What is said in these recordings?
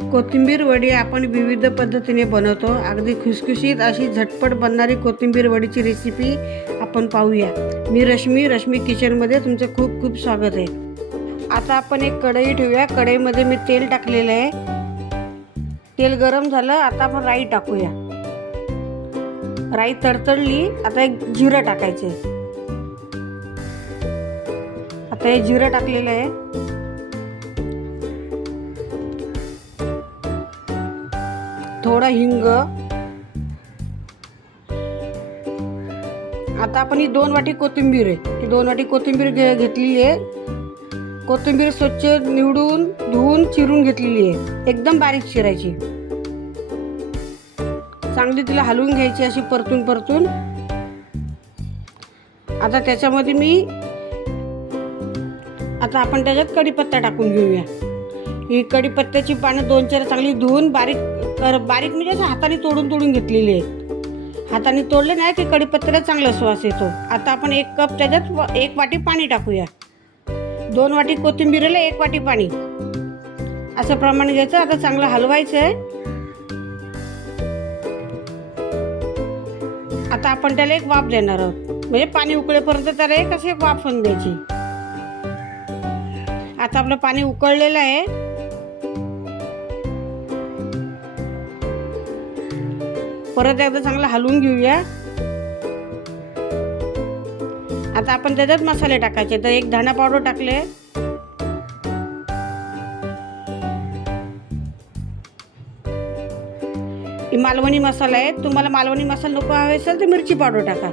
कोथिंबीर वडी आपण विविध पद्धतीने बनवतो. अगदी खुसखुशीत अशी झटपट बनणारी कोथिंबीर वडीची रेसिपी आपण पाहूया. मी रश्मी रश्मी किचनमध्ये तुमचं खूप खूप स्वागत आहे. आता आपण एक कढई ठेवूया. कढईमध्ये मी तेल टाकलेलं आहे. तेल गरम झालं आता आपण राई टाकूया. राई तडतडली आता एक जिरं टाकायचे. आता हे जिरं टाकलेलं आहे. थोडं हिंग. आता आपण ही दोन वाटी कोथिंबीर आहे. ही दोन वाटी कोथिंबीर घे घेतलेली आहे. कोथिंबीर स्वच्छ निवडून धुवून चिरून घेतलेली आहे. एकदम बारीक चिरायची. चांगली तिला हलवून घ्यायची अशी परतून परतून. आता त्याच्यामध्ये मी आता आपण त्याच्यात कढीपत्ता टाकून घेऊया. ही कढीपत्त्याची पानं दोन चार चांगली धुवून बारीक कर बारीक म्हणजे असं हाताने तोडून तोडून घेतलेली आहे हाताने तोडले नाही की कढीपत्त्याला चांगला श्वास येतो. आता आपण एक कप त्याच्यात एक वाटी पाणी टाकूया. दोन वाटी कोथिंबीरला एक वाटी पाणी. असं प्रमाण घ्यायचं. आता चांगलं हलवायचं आहे. आता आपण त्याला एक वाफ देणार आहोत. म्हणजे पाणी उकळेपर्यंत त्याला एक अशी वाफ होऊन द्यायची. आता आपलं पाणी उकळलेलं आहे. परत एकदा चांगला हलवून घेऊया. आता आपण त्याच्यात मसाले टाकायचे. तर एक धणा पावडर टाकले. मालवणी मसाला आहे तुम्हाला मालवणी मसाला नको हवे असेल तर मिरची पावडर टाका.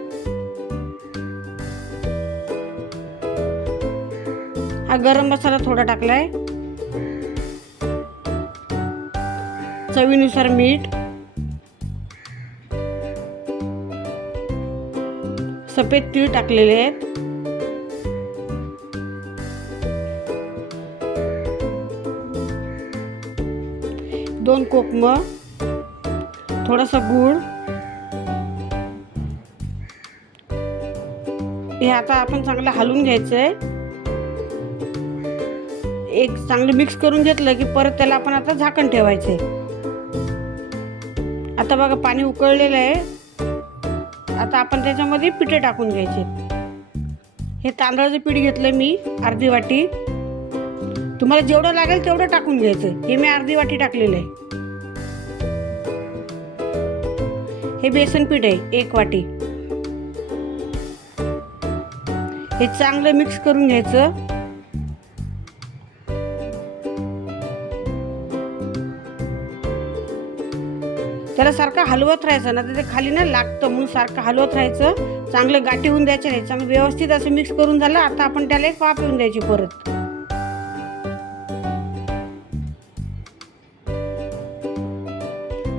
हा गरम मसाला थोडा टाकलाय. चवीनुसार मीठ. सफेद तीळ टाकलेले आहेत. दोन कोकम थोडासा गूळ. हे आता आपण चांगलं हलवून घ्यायचं आहे एक चांगलं मिक्स करून घेतलं की परत त्याला आपण आता झाकण ठेवायचं आहे आता बघा पाणी उकळलेलं आहे. आता आपण त्याच्यामध्ये पिठे टाकून घ्यायचे. हे तांदळाचं पीठ घेतलं मी अर्धी वाटी. तुम्हाला जेवढं लागेल तेवढं टाकून घ्यायचं. हे मी अर्धी वाटी टाकलेलं आहे. हे बेसन पीठ आहे एक वाटी. हे चांगलं मिक्स करून घ्यायचं. त्याला सारखं हलवत राहायचं. ना तर ते खाली ना लागतं. म्हणून सारखं हलवत राहायचं. चांगलं गाठी होऊन द्यायचं नाही. चांगलं व्यवस्थित असं मिक्स करून झालं आता आपण त्याला एक वाफ येऊन द्यायची परत.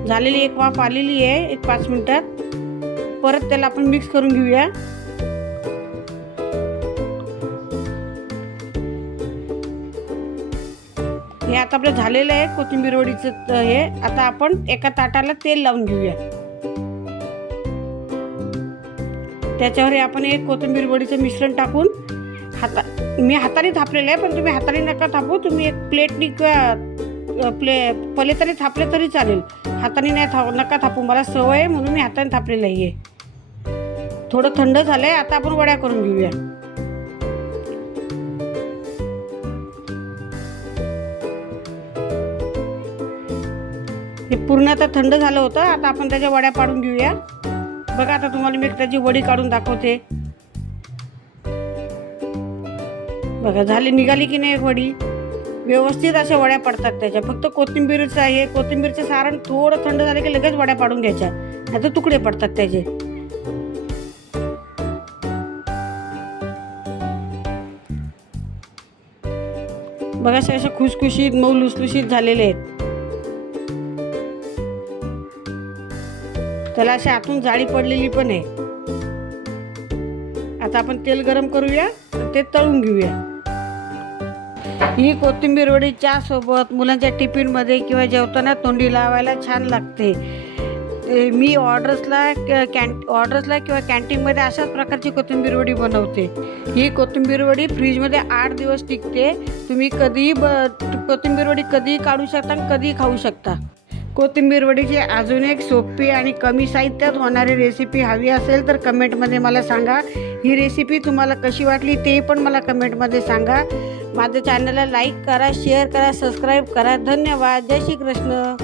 झालेली एक वाफ आलेली आहे एक पाच मिनटात. परत त्याला आपण मिक्स करून घेऊया. हे आता आपलं झालेलं आहे कोथिंबीर वडीचं हे. आता आपण एका ताटाला तेल लावून घेऊया. त्याच्यावर हे आपण एक कोथिंबीर वडीचं मिश्रण टाकून हाता मी हाताने थापलेलं आहे पण तुम्ही हाताने नका थापू. तुम्ही एक प्लेटनी किंवा प्ले पलेताने थापले तरी चालेल. हाताने नाही था नका थापू. मला सवय आहे म्हणून मी हाताने थापलेलं आहे थोडं थंड झालं आहे आता आपण वड्या करून घेऊया. हे पूर्ण आता थंड झालं होतं. आता आपण त्याच्या वड्या पाडून घेऊया. बघा आता तुम्हाला मी त्याची वडी काढून दाखवते. बघा झाली निघाली की नाही एक वडी? व्यवस्थित अशा वड्या पडतात त्याच्या. फक्त कोथिंबीरचं आहे. कोथिंबीरचं सारण थोडं थंड झालं की लगेच वड्या पाडून घ्यायच्या. नाही तर तुकडे पडतात त्याचे. बघा असे असे खुसखुशीत मऊ लुसलुशीत झालेले आहेत. त्याला अशी आतून जाळी पडलेली पण आहे. आता आपण तेल गरम करूया ते तळून घेऊया. ही कोथिंबीर वडी सोबत मुलांच्या टिफिनमध्ये किंवा जेवताना तोंडी लावायला छान लागते. मी ऑर्डर्सला कॅन ऑर्डर्सला किंवा कॅन्टीनमध्ये अशाच प्रकारची कोथिंबीर वडी बनवते. ही कोथिंबीर वडी फ्रीजमध्ये आठ दिवस टिकते. तुम्ही कधीही ब कोथिंबीर वडी कधीही काढू शकता आणि कधीही खाऊ शकता. कोथिंबीर वडीची अजून एक सोपी आणि कमी साहित्यात होणारी रेसिपी हवी असेल तर कमेंटमध्ये मला सांगा. ही रेसिपी तुम्हाला कशी वाटली ते पण मला कमेंटमध्ये सांगा. माझ्या चॅनलला लाईक करा शेअर करा सबस्क्राईब करा. धन्यवाद. जय श्री कृष्ण.